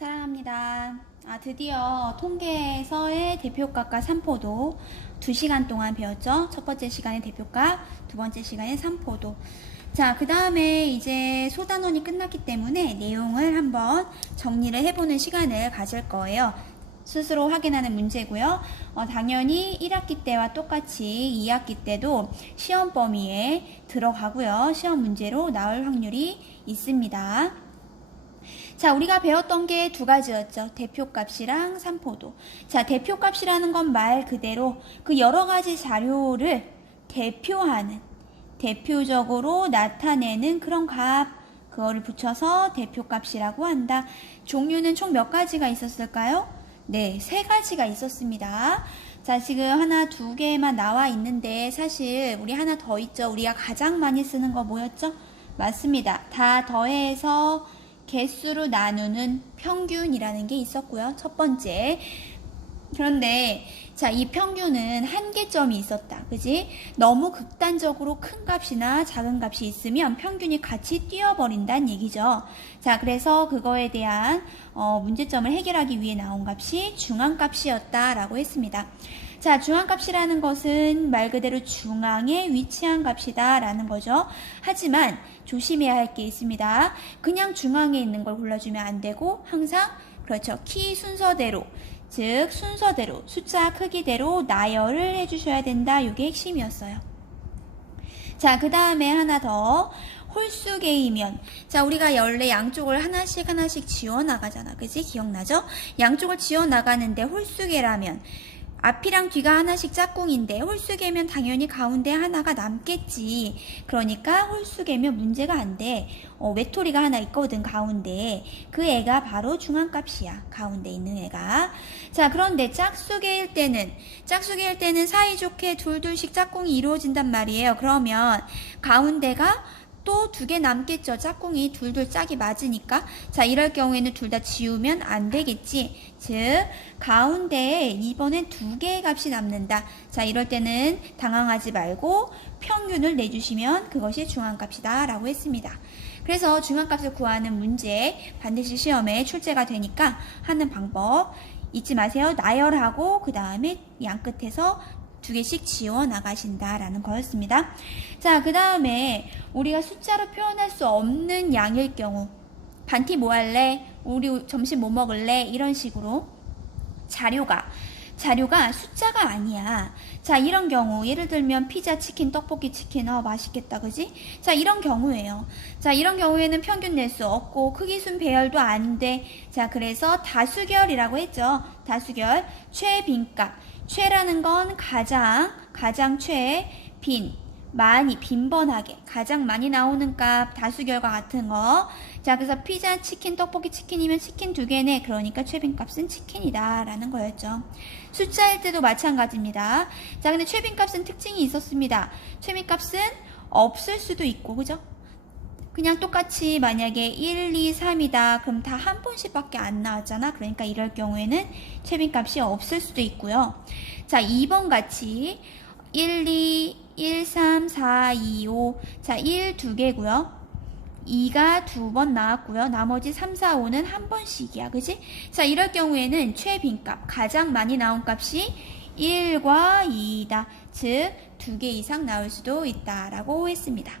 사랑합니다. 드디어 통계에서의 대표값과 산포도 2시간 동안 배웠죠. 첫 번째 시간에 대표값, 두 번째 시간에 산포도. 자, 그 다음에 이제 소단원이 끝났기 때문에 내용을 한번 정리를 해보는 시간을 가질 거예요. 스스로 확인하는 문제고요. 당연히 1학기 때와 똑같이 2학기 때도 시험 범위에 들어가고요. 시험 문제로 나올 확률이 있습니다. 자, 우리가 배웠던 게 두 가지였죠. 대표값이랑 산포도. 자, 대표값이라는 건 말 그대로 그 여러 가지 자료를 대표하는, 대표적으로 나타내는 그런 값, 그거를 붙여서 대표값이라고 한다. 종류는 총 몇 가지가 있었을까요? 네, 3가지가 있었습니다. 자, 지금 하나, 2개만 나와 있는데 사실 우리 하나 더 있죠. 우리가 가장 많이 쓰는 거 뭐였죠? 맞습니다. 다 더해서 개수로 나누는 평균이라는 게 있었고요. 첫 번째. 그런데 자, 이 평균은 한계점이 있었다. 그지? 너무 극단적으로 큰 값이나 작은 값이 있으면 평균이 같이 뛰어버린다는 얘기죠. 자, 그래서 그거에 대한 문제점을 해결하기 위해 나온 값이 중앙값이었다라고 했습니다. 자, 중앙값이라는 것은 말 그대로 중앙에 위치한 값이다 라는 거죠. 하지만 조심해야 할 게 있습니다. 그냥 중앙에 있는 걸 골라주면 안 되고 항상 그렇죠. 키 순서대로, 즉 순서대로 숫자 크기대로 나열을 해주셔야 된다. 이게 핵심이었어요. 자, 그 다음에 하나 더. 홀수계이면, 자, 우리가 원래 양쪽을 하나씩 지워 나가잖아. 그지? 기억나죠? 양쪽을 지워 나가는데 홀수계라면 앞이랑 뒤가 하나씩 짝꿍인데 홀수계면 당연히 가운데 하나가 남겠지. 그러니까 홀수계면 문제가 안 돼. 외톨이가 하나 있거든, 가운데. 그 애가 바로 중앙값이야, 가운데 있는 애가. 자, 그런데 짝수계일 때는 사이좋게 둘둘씩 짝꿍이 이루어진단 말이에요. 그러면 가운데가 또 2개 남겠죠. 짝꿍이 둘둘 짝이 맞으니까. 자, 이럴 경우에는 둘 다 지우면 안 되겠지. 즉, 가운데에 이번엔 2개의 값이 남는다. 자, 이럴 때는 당황하지 말고 평균을 내주시면 그것이 중앙값이다 라고 했습니다. 그래서 중앙값을 구하는 문제 반드시 시험에 출제가 되니까 하는 방법 잊지 마세요. 나열하고 그 다음에 양 끝에서 2개씩 지워 나가신다라는 거였습니다. 자, 그 다음에 우리가 숫자로 표현할 수 없는 양일 경우, 반티 뭐 할래? 우리 점심 뭐 먹을래? 이런 식으로 자료가 숫자가 아니야. 자, 이런 경우 예를 들면 피자, 치킨, 떡볶이, 치킨 맛있겠다, 그지? 자, 이런 경우예요. 자, 이런 경우에는 평균 낼 수 없고 크기순 배열도 안 돼. 자, 그래서 다수결이라고 했죠. 다수결, 최빈값. 최라는 건 가장 최, 빈번하게 가장 많이 나오는 값, 다수결과 같은 거. 자, 그래서 피자, 치킨, 떡볶이, 치킨이면 치킨 2개네. 그러니까 최빈값은 치킨이다 라는 거였죠. 숫자일 때도 마찬가지입니다. 자, 근데 최빈값은 특징이 있었습니다. 최빈값은 없을 수도 있고, 그죠? 그냥 똑같이 만약에 1, 2, 3이다. 그럼 다 한 번씩밖에 안 나왔잖아. 그러니까 이럴 경우에는 최빈값이 없을 수도 있고요. 자, 2번 같이 1, 2, 1, 3, 4, 2, 5. 자, 1 2개고요. 2가 2번 나왔고요. 나머지 3, 4, 5는 한 번씩이야. 그지? 자, 이럴 경우에는 최빈값, 가장 많이 나온 값이 1과 2이다. 즉, 2개 이상 나올 수도 있다라고 했습니다.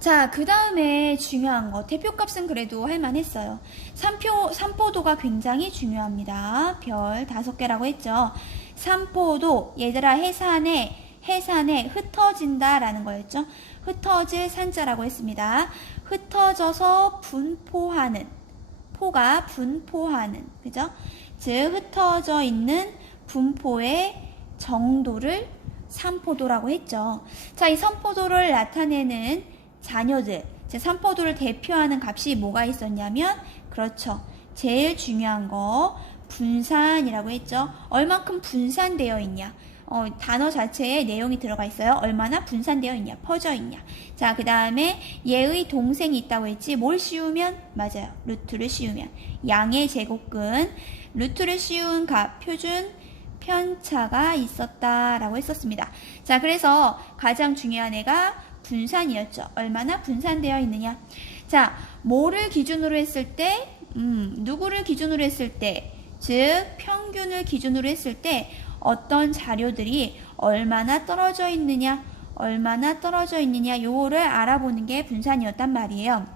자, 그 다음에 중요한 거. 대표값은 그래도 할만했어요. 산포도가 굉장히 중요합니다. 별 5개라고 했죠. 산포도, 얘들아, 해산에 흩어진다 라는 거였죠. 흩어질 산자라고 했습니다. 흩어져서 분포하는, 포가 분포하는, 그죠? 즉, 흩어져 있는 분포의 정도를 산포도라고 했죠. 자, 이 산포도를 나타내는 자녀들, 산포도를 대표하는 값이 뭐가 있었냐면, 그렇죠. 제일 중요한 거, 분산이라고 했죠. 얼만큼 분산되어 있냐. 단어 자체에 내용이 들어가 있어요. 얼마나 분산되어 있냐, 퍼져 있냐. 자, 그 다음에 얘의 동생이 있다고 했지. 뭘 씌우면? 맞아요. 루트를 씌우면. 양의 제곱근, 루트를 씌운 값, 표준 편차가 있었다라고 했었습니다. 자, 그래서 가장 중요한 애가 분산이었죠. 얼마나 분산되어 있느냐. 자, 뭐를 기준으로 했을 때 누구를 기준으로 했을 때, 즉 평균을 기준으로 했을 때 어떤 자료들이 얼마나 떨어져 있느냐, 요거를 알아보는 게 분산이었단 말이에요.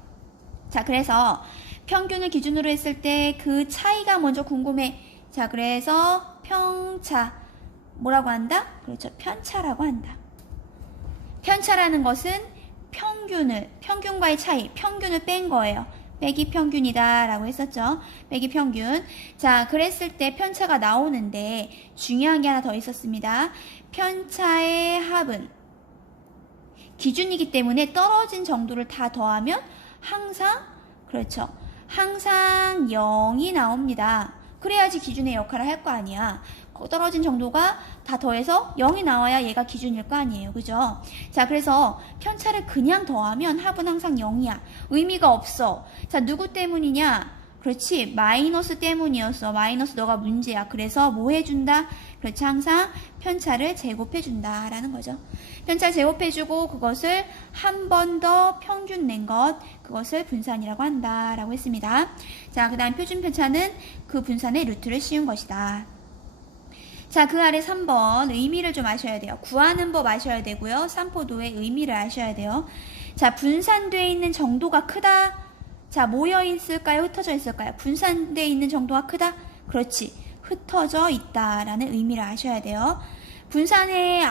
자, 그래서 평균을 기준으로 했을 때 그 차이가 먼저 궁금해. 자, 그래서 평차, 뭐라고 한다? 그렇죠, 편차라고 한다. 편차라는 것은 평균과의 차이, 평균을 뺀 거예요. 빼기 평균이다 라고 했었죠. 빼기 평균. 자, 그랬을 때 편차가 나오는데 중요한 게 하나 더 있었습니다. 편차의 합은 기준이기 때문에 떨어진 정도를 다 더하면 항상, 그렇죠, 항상 0이 나옵니다. 그래야지 기준의 역할을 할 거 아니야. 떨어진 정도가 다 더해서 0이 나와야 얘가 기준일 거 아니에요. 그죠? 자, 그래서 편차를 그냥 더하면 합은 항상 0이야. 의미가 없어. 자, 누구 때문이냐? 그렇지, 마이너스 때문이었어. 마이너스 너가 문제야. 그래서 뭐 해준다? 그렇지, 항상 편차를 제곱해준다 라는 거죠. 편차 제곱해주고 그것을 한 번 더 평균 낸 것, 그것을 분산이라고 한다 라고 했습니다. 자, 그 다음 표준 편차는 그 분산의 루트를 씌운 것이다. 자, 그 아래 3번 의미를 좀 아셔야 돼요. 구하는 법 아셔야 되고요. 삼포도의 의미를 아셔야 돼요. 자, 분산되어 있는 정도가 크다. 자, 모여 있을까요? 흩어져 있을까요? 분산되어 있는 정도가 크다? 그렇지, 흩어져 있다라는 의미를 아셔야 돼요. 분산의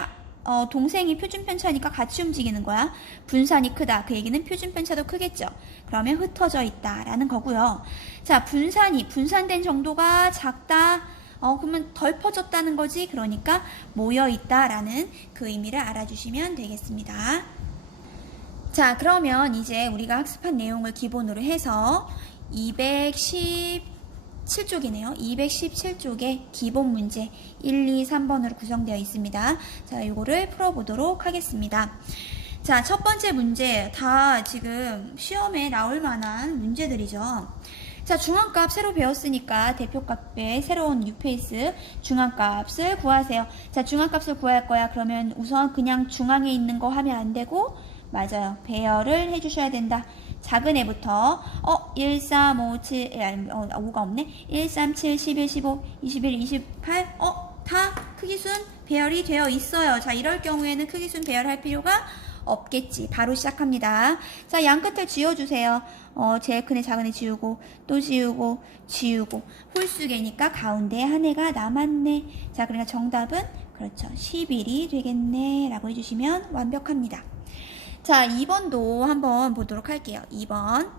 동생이 표준편차니까 같이 움직이는 거야. 분산이 크다. 그 얘기는 표준편차도 크겠죠. 그러면 흩어져 있다라는 거고요. 자, 분산된 정도가 작다. 그러면 덜 퍼졌다는 거지. 그러니까 모여 있다라는 그 의미를 알아주시면 되겠습니다. 자, 그러면 이제 우리가 학습한 내용을 기본으로 해서 217쪽이네요. 217쪽에 기본 문제 1, 2, 3번으로 구성되어 있습니다. 자, 이거를 풀어보도록 하겠습니다. 자, 첫 번째 문제 다 지금 시험에 나올 만한 문제들이죠. 자, 중앙값 새로 배웠으니까 대표값의 새로운 뉴페이스 중앙값을 구하세요. 자, 중앙값을 구할 거야. 그러면 우선 그냥 중앙에 있는 거 하면 안 되고, 맞아요, 배열을 해주셔야 된다. 작은 애부터 1, 3, 5, 7, 5가 없네. 1, 3, 7, 11, 15, 21, 28 다 크기순 배열이 되어 있어요. 자, 이럴 경우에는 크기순 배열할 필요가 없겠지. 바로 시작합니다. 자, 양 끝을 지워주세요. 제일 큰 애 작은 애 지우고 또 지우고 홀수개니까 가운데 한 애가 남았네. 자, 그러니까 정답은 그렇죠, 11이 되겠네 라고 해주시면 완벽합니다. 자, 2번도 한번 보도록 할게요. 2번.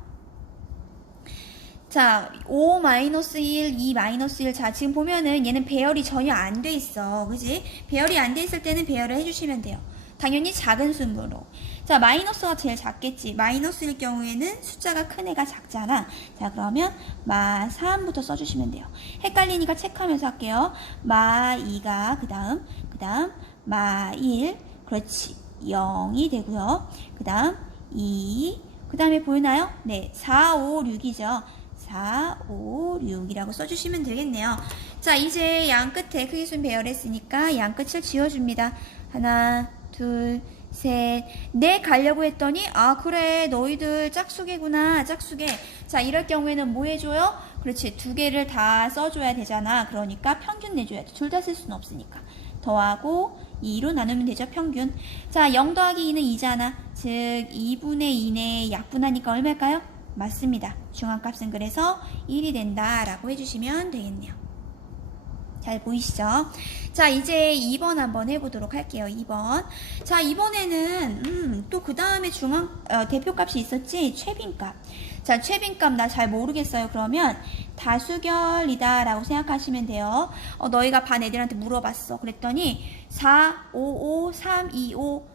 자, 5-1, 2-1. 자, 지금 보면은 얘는 배열이 전혀 안 돼 있어. 그지? 배열이 안 돼 있을 때는 배열을 해주시면 돼요. 당연히 작은 순으로. 자, 마이너스가 제일 작겠지. 마이너스일 경우에는 숫자가 큰 애가 작잖아. 자, 그러면 마3부터 써주시면 돼요. 헷갈리니까 체크하면서 할게요. 마2가 그 다음 마1, 그렇지, 0이 되고요. 그 다음 2, 그 다음에 보이나요? 네, 4, 5, 6이죠. 4, 5, 6이라고 써주시면 되겠네요. 자, 이제 양 끝에 크기순 배열했으니까 양 끝을 지워줍니다. 하나, 둘, 셋, 넷 가려고 했더니 그래, 너희들 짝수개구나, 짝수개. 자, 이럴 경우에는 뭐 해줘요? 그렇지, 두 개를 다 써줘야 되잖아. 그러니까 평균 내줘야 돼. 둘 다 쓸 수는 없으니까. 더하고 2로 나누면 되죠, 평균. 자, 0 더하기 2는 2잖아. 즉 2분의 2네 약분하니까 얼마일까요? 맞습니다. 중앙값은 그래서 1이 된다라고 해주시면 되겠네요. 잘 보이시죠? 자, 이제 2번 한번 해보도록 할게요. 2번. 자, 이번에는 또 그 다음에 대표값이 있었지? 최빈값. 자, 최빈값 나 잘 모르겠어요. 그러면 다수결이다 라고 생각하시면 돼요. 너희가 반 애들한테 물어봤어. 그랬더니 4, 5, 5, 3, 2, 5.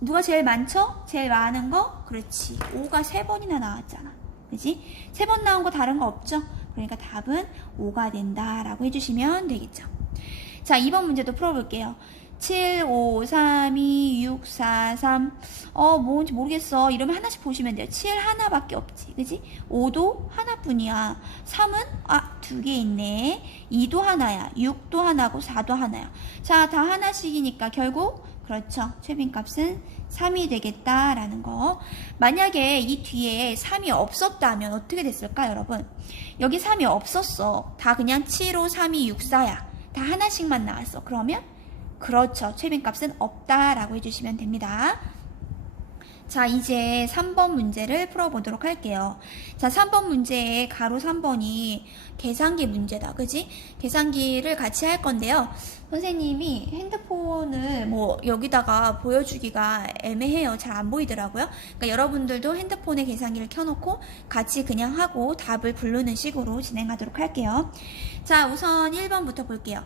누가 제일 많죠? 제일 많은 거? 그렇지, 5가 3번이나 나왔잖아. 그지? 3번 나온 거 다른 거 없죠? 그러니까 답은 5가 된다 라고 해주시면 되겠죠. 자, 2번 문제도 풀어볼게요. 7, 5, 3, 2, 6, 4, 3. 뭔지 모르겠어. 이러면 하나씩 보시면 돼요. 7 하나밖에 없지. 그지? 5도 하나뿐이야. 3은 두 개 있네. 2도 하나야. 6도 하나고 4도 하나야. 자, 다 하나씩이니까 결국 그렇죠. 최빈값은 3이 되겠다라는 거. 만약에 이 뒤에 3이 없었다면 어떻게 됐을까, 여러분? 여기 3이 없었어. 다 그냥 7, 5, 3, 2, 6, 4야. 다 하나씩만 나왔어. 그러면 그렇죠. 최빈값은 없다라고 해주시면 됩니다. 자, 이제 3번 문제를 풀어보도록 할게요. 자, 3번 문제에 가로 3번이 계산기 문제다. 그지? 계산기를 같이 할 건데요. 선생님이 핸드폰을 뭐 여기다가 보여주기가 애매해요. 잘 안 보이더라고요. 그러니까 여러분들도 핸드폰에 계산기를 켜놓고 같이 그냥 하고 답을 부르는 식으로 진행하도록 할게요. 자, 우선 1번부터 볼게요.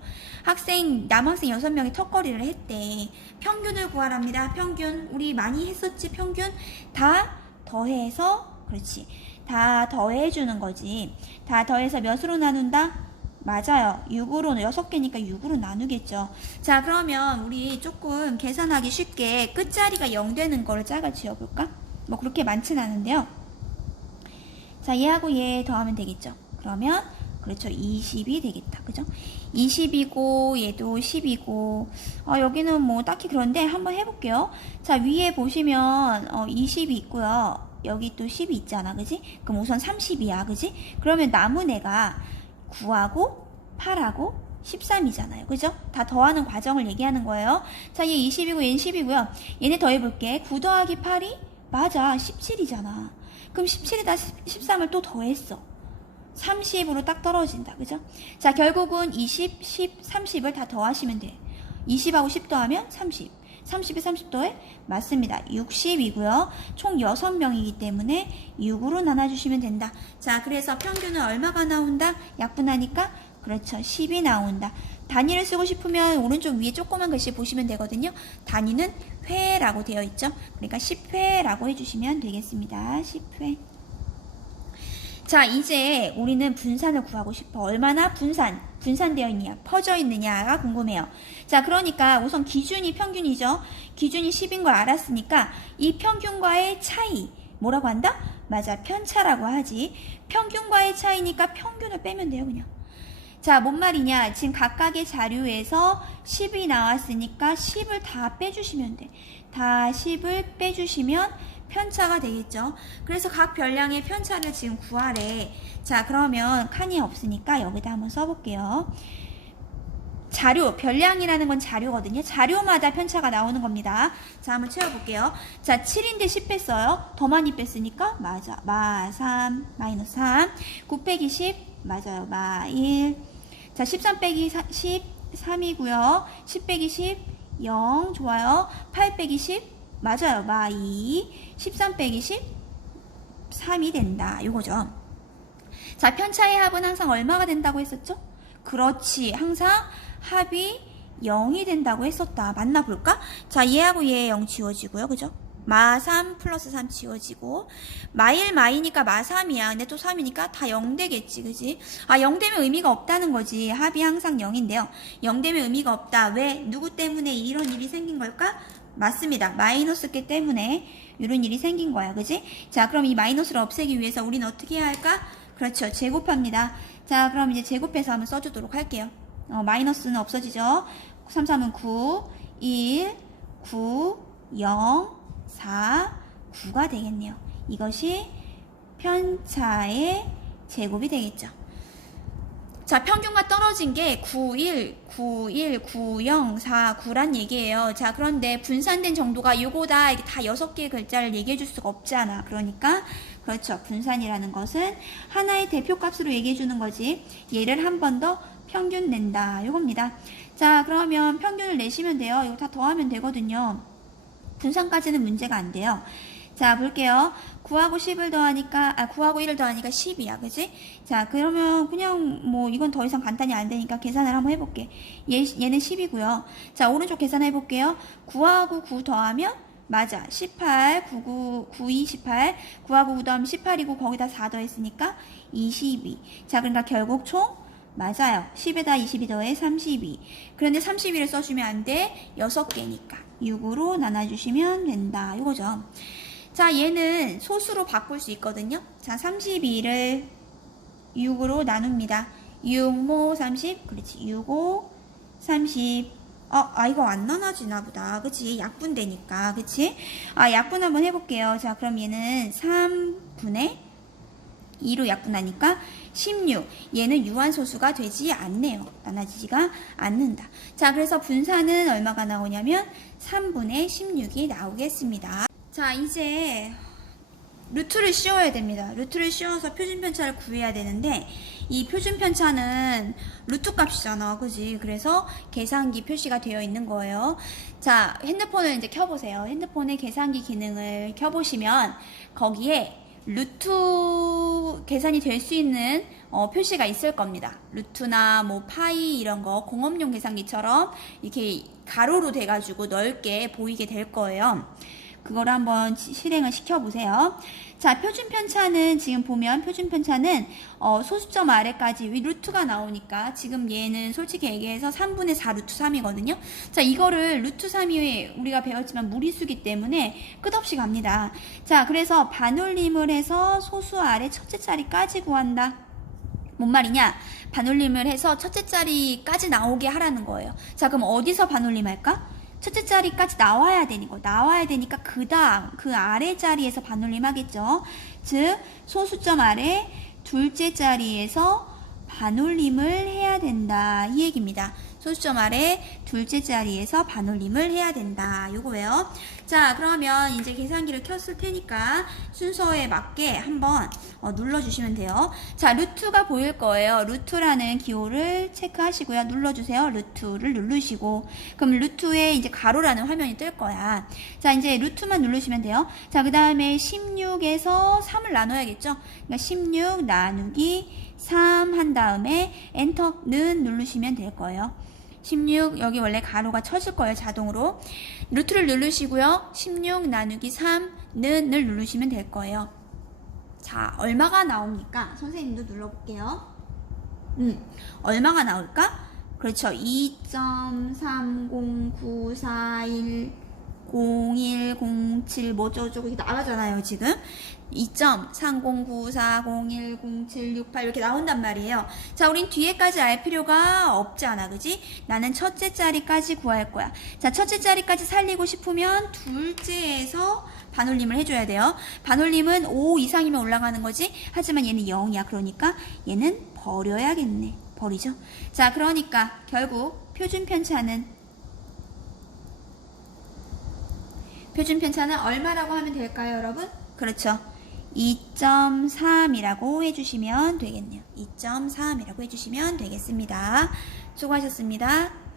남학생 6명이 턱걸이를 했대. 평균을 구하랍니다. 평균. 우리 많이 했었지, 평균. 다 더해서, 그렇지. 다 더해주는 거지. 다 더해서 몇으로 나눈다? 맞아요. 6으로, 6개니까 6으로 나누겠죠. 자, 그러면 우리 조금 계산하기 쉽게 끝자리가 0 되는 거를 짝을 지어볼까? 뭐 그렇게 많진 않은데요. 자, 얘하고 얘 더하면 되겠죠. 그러면 그렇죠. 20이 되겠다. 그죠? 20이고 얘도 10이고 여기는 뭐 딱히 그런데 한번 해볼게요. 자, 위에 보시면 20이 있고요. 여기 또 10이 있잖아. 그지? 그럼 우선 30이야. 그지? 그러면 남은 애가 9하고 8하고 13이잖아요. 그죠? 다 더하는 과정을 얘기하는 거예요. 자, 얘 20이고 얘는 10이고요. 얘네 더해볼게. 9 더하기 8이? 맞아. 17이잖아. 그럼 17에다 13을 또 더했어. 30으로 딱 떨어진다. 그죠? 자, 결국은 20, 10, 30을 다 더하시면 돼. 20하고 10 더하면 30. 30에 30 더해? 맞습니다. 60이고요. 총 6명이기 때문에 6으로 나눠주시면 된다. 자, 그래서 평균은 얼마가 나온다? 약분하니까 그렇죠. 10이 나온다. 단위를 쓰고 싶으면 오른쪽 위에 조그만 글씨 보시면 되거든요. 단위는 회라고 되어 있죠. 그러니까 10회라고 해주시면 되겠습니다. 10회. 자, 이제 우리는 분산을 구하고 싶어. 얼마나 분산되어 있느냐, 퍼져 있느냐가 궁금해요. 자, 그러니까 우선 기준이 평균이죠. 기준이 10인 걸 알았으니까 이 평균과의 차이, 뭐라고 한다? 맞아, 편차라고 하지. 평균과의 차이니까 평균을 빼면 돼요, 그냥. 자, 뭔 말이냐? 지금 각각의 자료에서 10이 나왔으니까 10을 다 빼주시면 돼. 다 10을 빼주시면 편차가 되겠죠. 그래서 각 별량의 편차를 지금 구하래. 자, 그러면 칸이 없으니까 여기다 한번 써볼게요. 자료, 별량이라는 건 자료거든요. 자료마다 편차가 나오는 겁니다. 자, 한번 채워볼게요. 자, 7인데 10 뺐어요. 더 많이 뺐으니까 맞아. 마이너스 3. 9 빼기 10 맞아요. 마1. 자, 13 빼기 10 3이고요. 10 빼기 10 0 좋아요. 8 빼기 10 맞아요. 마2. 13 빼기 10 3이 된다. 요거죠. 자, 편차의 합은 항상 얼마가 된다고 했었죠? 그렇지. 항상 합이 0이 된다고 했었다. 맞나 볼까? 자, 얘하고 얘 0 지워지고요. 그죠? 마3 플러스 3 지워지고 마1 마이니까 마3이야. 근데 또 3이니까 다 0 되겠지. 그지? 0 되면 의미가 없다는 거지. 합이 항상 0인데요. 0 되면 의미가 없다. 왜? 누구 때문에 이런 일이 생긴 걸까? 맞습니다. 마이너스기 때문에 이런 일이 생긴 거야. 그지? 자, 그럼 이 마이너스를 없애기 위해서 우리는 어떻게 해야 할까? 그렇죠. 제곱합니다. 자, 그럼 이제 제곱해서 한번 써주도록 할게요. 마이너스는 없어지죠. 3, 3은 9, 1, 9, 0, 4, 9가 되겠네요. 이것이 편차의 제곱이 되겠죠. 자, 평균과 떨어진 게 9, 1, 9, 1, 9, 0, 4, 9란 얘기예요. 자, 그런데 분산된 정도가 요거다. 이게 다 6개의 글자를 얘기해 줄 수가 없잖아. 그러니까 그렇죠. 분산이라는 것은 하나의 대표값으로 얘기해 주는 거지. 얘를 한 번 더 평균 낸다. 요겁니다. 자, 그러면 평균을 내시면 돼요. 이거 다 더하면 되거든요. 분산까지는 문제가 안 돼요. 자, 볼게요. 9하고 10을 더하니까, 9하고 1을 더하니까 10이야. 그지? 자, 그러면 그냥 뭐 이건 더 이상 간단히 안 되니까 계산을 한번 해볼게. 얘는 10이고요. 자, 오른쪽 계산해 볼게요. 9하고 9 더하면 맞아. 18, 92, 18. 9하고 9 더하면 18이고 거기다 4 더했으니까 22. 자, 그러니까 결국 총 맞아요. 10에다 22 더해 32. 그런데 32를 써주면 안 돼. 6개니까 6으로 나눠주시면 된다. 이거죠. 자, 얘는 소수로 바꿀 수 있거든요. 자, 32를 6으로 나눕니다. 6, 모, 30. 그렇지. 6, 5, 30. 이거 안 나눠지나 보다. 그치? 약분되니까. 그치? 약분 한번 해볼게요. 자, 그럼 얘는 3분의 2로 약분하니까 16. 얘는 유한소수가 되지 않네요. 나눠지지가 않는다. 자, 그래서 분산은 얼마가 나오냐면 3분의 16이 나오겠습니다. 자, 이제 루트를 씌워야 됩니다. 루트를 씌워서 표준편차를 구해야 되는데 이 표준편차는 루트 값이잖아. 그지? 그래서 계산기 표시가 되어 있는 거예요. 자, 핸드폰을 이제 켜보세요. 핸드폰의 계산기 기능을 켜보시면 거기에 루트 계산이 될 수 있는 표시가 있을 겁니다. 루트나 뭐 파이 이런 거 공업용 계산기처럼 이렇게 가로로 돼가지고 넓게 보이게 될 거예요. 그거를 한번 실행을 시켜보세요. 자, 표준편차는 지금 보면 표준편차는 소수점 아래까지 루트가 나오니까 지금 얘는 솔직히 얘기해서 3분의 4 루트 3이거든요. 자, 이거를 루트 3이 우리가 배웠지만 무리수기 때문에 끝없이 갑니다. 자, 그래서 반올림을 해서 소수 아래 첫째 자리까지 구한다. 뭔 말이냐? 반올림을 해서 첫째 자리까지 나오게 하라는 거예요. 자, 그럼 어디서 반올림 할까? 첫째 자리까지 나와야 되니까 그 다음 그 아래 자리에서 반올림 하겠죠. 즉 소수점 아래 둘째 자리에서 반올림을 해야 된다 이 얘기입니다. 소수점 아래 둘째 자리에서 반올림을 해야 된다. 요거예요. 자, 그러면 이제 계산기를 켰을 테니까 순서에 맞게 한번 눌러주시면 돼요. 자, 루트가 보일 거예요. 루트라는 기호를 체크하시고요. 눌러주세요. 루트를 누르시고 그럼 루트에 이제 가로라는 화면이 뜰 거야. 자, 이제 루트만 누르시면 돼요. 자, 그 다음에 16에서 3을 나눠야겠죠. 그러니까 16 나누기 3 한 다음에 엔터는 누르시면 될 거예요. 16 여기 원래 가로가 쳐질 거예요. 자동으로. 루트를 누르시고요. 16 나누기 3는 누르시면 될 거예요. 자, 얼마가 나옵니까? 선생님도 눌러볼게요. 얼마가 나올까? 그렇죠. 2.3094101007 뭐저저고 이렇게 나가잖아요. 지금 2.3094010768 이렇게 나온단 말이에요. 자, 우린 뒤에까지 알 필요가 없잖아. 그지? 나는 첫째 자리까지 구할 거야. 자, 첫째 자리까지 살리고 싶으면 둘째에서 반올림을 해줘야 돼요. 반올림은 5 이상이면 올라가는 거지. 하지만 얘는 0이야. 그러니까 얘는 버려야겠네. 버리죠. 자, 그러니까 결국 표준편차는 얼마라고 하면 될까요, 여러분? 그렇죠. 2.3이라고 해주시면 되겠네요. 2.3이라고 해주시면 되겠습니다. 수고하셨습니다.